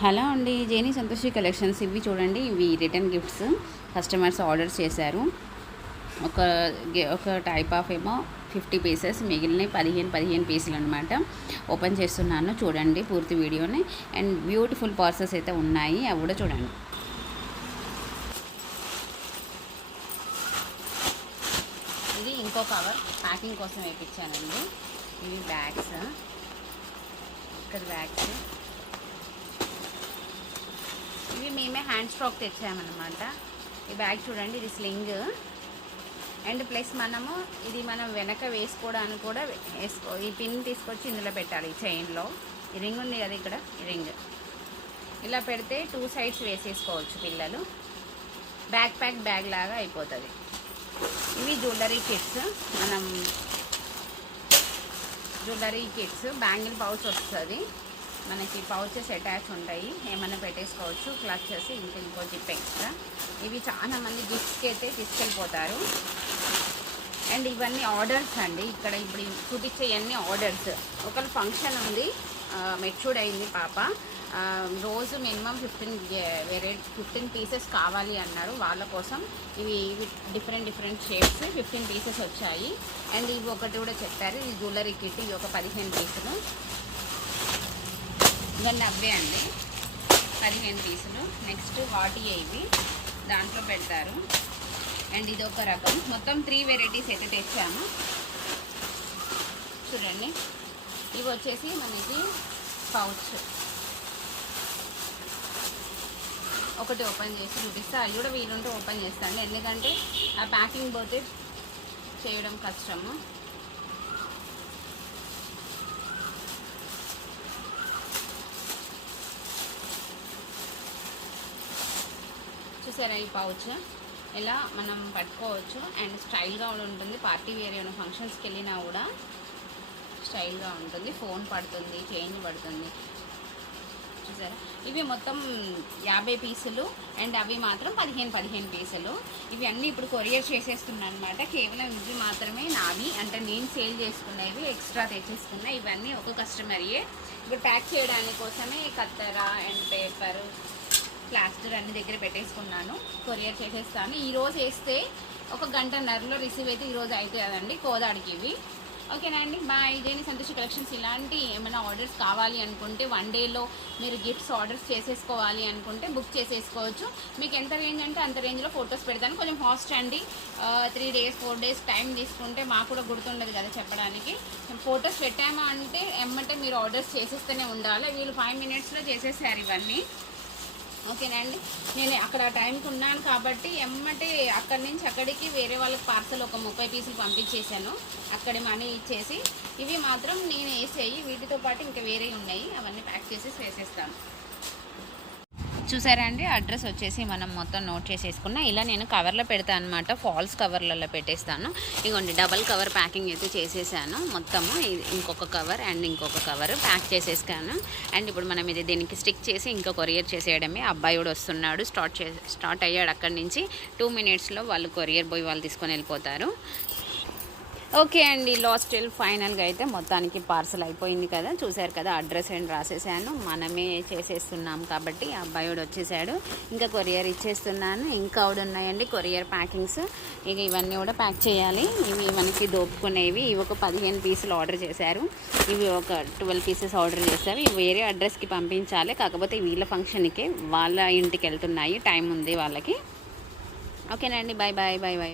Hello అండి, Jenny Santoshi collections. ఇవి చూడండి, ఇవి రిటర్న్ గిఫ్ట్స్. కస్టమర్స్ ఆర్డర్ చేశారు. ఒక ఒక టైప్ ఆఫ్ ఏమో 50 పీసెస్, మిగిలిన 15 పీసులు అనమాట. ఓపెన్ చేస్తున్నాను, చూడండి పూర్తి వీడియోని. అండ్ బ్యూటిఫుల్ పార్సెల్స్ అయితే ఉన్నాయి, అవి కూడా చూడండి. ఇది ఇంకో కవర్ ప్యాకింగ్ కోసం వేయించానండి. ఇవి బ్యాగ్స్, ఇక్కడ బ్యాగ్స్. ఇవి మేమే హ్యాండ్ స్టాక్ తెచ్చామన్నమాట. ఈ బ్యాగ్ చూడండి, ఇది స్లింగ్. అండ్ ప్లస్ మనం వెనక వేసుకోవడానికి కూడా ఈ పిన్ తీసుకొచ్చి ఇందులో పెట్టాలి. ఈ చైన్లో ఈ రింగ్ ఉంది కదా, ఇక్కడ ఈ రింగ్ ఇలా పెడితే 2 సైడ్స్ వేసేసుకోవచ్చు పిల్లలు. బ్యాగ్ లాగా అయిపోతుంది. ఇవి జ్యువెలరీ కిట్స్, బ్యాంగిల్ పౌచ్ వస్తుంది మనకి. పౌచెస్ అటాచ్ ఉంటాయి, ఏమైనా పెట్టేసుకోవచ్చు. క్లచెస్, ఇంకో జిప్ ఎక్స్ట్రా. ఇవి చాలా మంది గిఫ్ట్స్కి అయితే తీసుకెళ్ళిపోతారు. అండ్ ఇవన్నీ ఆర్డర్స్ అండి. ఇక్కడ ఇప్పుడు చూపించే అన్ని ఆర్డర్స్. ఒకళ్ళు ఫంక్షన్ ఉంది, మెచ్యూర్డ్ అయింది పాప. రోజు మినిమం 15 పీసెస్ కావాలి అన్నారు. వాళ్ళ కోసం ఇవి డిఫరెంట్ షేప్స్ 15 పీసెస్ వచ్చాయి. అండ్ ఇవి ఒకటి కూడా చెప్పారు, ఇది జ్యువెలరీ కిట్. ఇవి ఒక 15 పీసులు. ఇవన్నీ అవే అండి, 15 పీసులు. నెక్స్ట్ వాటి ఇవి దాంట్లో పెడతారు. అండ్ ఇది ఒక రకం. మొత్తం 3 వెరైటీస్ అయితే తెచ్చాము. చూడండి, ఇవి వచ్చేసి మనకి పౌచ్. ఒకటి ఓపెన్ చేసి చూపిస్తా, అది కూడా వీలుంటే ఓపెన్ చేస్తాను, ఎందుకంటే ఆ ప్యాకింగ్ పోతే చేయడం కష్టము. చూసారా, ఈ పౌచ్ ఇలా మనం పట్టుకోవచ్చు. అండ్ స్టైల్గా కూడా ఉంటుంది. పార్టీ వేర్ ఏమైనా ఫంక్షన్స్కి వెళ్ళినా కూడా స్టైల్గా ఉంటుంది. ఫోన్ పడుతుంది, చైన్ పడుతుంది. చూసారా, ఇవి మొత్తం 50 పీసులు. అండ్ అవి మాత్రం 15 పీసులు. ఇవి అన్నీ ఇప్పుడు కొరియర్ చేసేస్తున్నాను అనమాట. కేవలం ఇవి మాత్రమే నావి, అంటే నేను సేల్ చేసుకునేవి, ఎక్స్ట్రా తెచ్చేసుకున్నా. ఇవన్నీ ఒక కస్టమర్యే. ఇప్పుడు ప్యాక్ చేయడానికి కోసమే కత్తెర అండ్ పేపరు, ప్లాస్టర్ అన్ని దగ్గర పెట్టేసుకున్నాను. కొరియర్ చేసేస్తాను. ఈరోజు వేస్తే ఒక గంటన్నరలో రిసీవ్ అయితే ఈరోజు అయితే కదండి కోదాడికి ఇవి. ఓకేనా అండి, బాయ్. Jenny Santoshi collections. ఇలాంటి ఏమైనా ఆర్డర్స్ కావాలి అనుకుంటే 1 డేలో మీరు గిఫ్ట్స్ ఆర్డర్స్ చేసేసుకోవాలి అనుకుంటే బుక్ చేసేసుకోవచ్చు. మీకు ఎంత రేంజ్ అంటే అంత రేంజ్లో ఫొటోస్ పెడతాను. కొంచెం ఫాస్ట్ అండి, 3 డేస్ 4 డేస్ టైం తీసుకుంటే మాకు కూడా గుర్తుండదు కదా చెప్పడానికి. ఫొటోస్ పెట్టామా అంటే ఎమ్మంటే మీరు ఆర్డర్స్ చేసేస్తూనే ఉండాలి. వీళ్ళు 5 మినిట్స్లో చేసేసారు ఇవన్నీ. ఓకేనా అండి, నేను అక్కడ టైంకి ఉన్నాను కాబట్టి ఎమ్మటే అక్కడి నుంచి అక్కడికి వేరే వాళ్ళకి పార్సల్ ఒక 30 పీసులు పంపించేశాను. అక్కడే మనీ ఇచ్చేసి. ఇవి మాత్రం నేను వేసేయి, వీటితో పాటు ఇంకా వేరే ఉన్నాయి, అవన్నీ ప్యాక్ చేసి వేసేస్తాను. చూసారా అండి, అడ్రస్ వచ్చేసి మనం మొత్తం నోట్ చేసేసుకున్నా. ఇలా నేను కవర్లో పెడతాను అనమాట, ఫాల్స్ కవర్లలో పెట్టేస్తాను. ఇదిగోండి, డబల్ కవర్ ప్యాకింగ్ అయితే చేసేసాను మొత్తము. ఇంకొక కవర్ అండ్ ఇంకొక కవర్ ప్యాక్ చేసేసాను. అండ్ ఇప్పుడు మనం ఇది దీనికి స్టిక్ చేసి ఇంకా కొరియర్ చేసేయడమే. అబ్బాయి కూడా వస్తున్నాడు, స్టార్ట్ అయ్యాడు అక్కడి నుంచి. 2 మినిట్స్లో వాళ్ళు కొరియర్ బాయ్ వాళ్ళు తీసుకొని వెళ్ళిపోతారు. ఓకే అండి, లాస్ట్ ఫైనల్గా అయితే మొత్తానికి పార్సల్ అయిపోయింది కదా. చూశారు కదా, అడ్రస్ అండ్ రాసేసాను. మనమే చేసేస్తున్నాం కాబట్టి అబ్బాయి వచ్చేసాడు. ఇంకా కొరియర్ ఇచ్చేస్తున్నాను. ఇంకా కూడా ఉన్నాయండి కొరియర్ ప్యాకింగ్స్. ఇక ఇవన్నీ కూడా ప్యాక్ చేయాలి. ఇవి మనకి దోపుకునేవి. ఇవి ఒక 15 పీసులు ఆర్డర్ చేశారు. ఇవి ఒక 12 పీసెస్ ఆర్డర్ చేశారు. ఇవి వేరే అడ్రస్కి పంపించాలి, కాకపోతే వీళ్ళ ఫంక్షన్కే వాళ్ళ ఇంటికి వెళ్తున్నాయి. టైం ఉంది వాళ్ళకి. ఓకేనండి, బాయ్ బాయ్ బాయ్ బాయ్.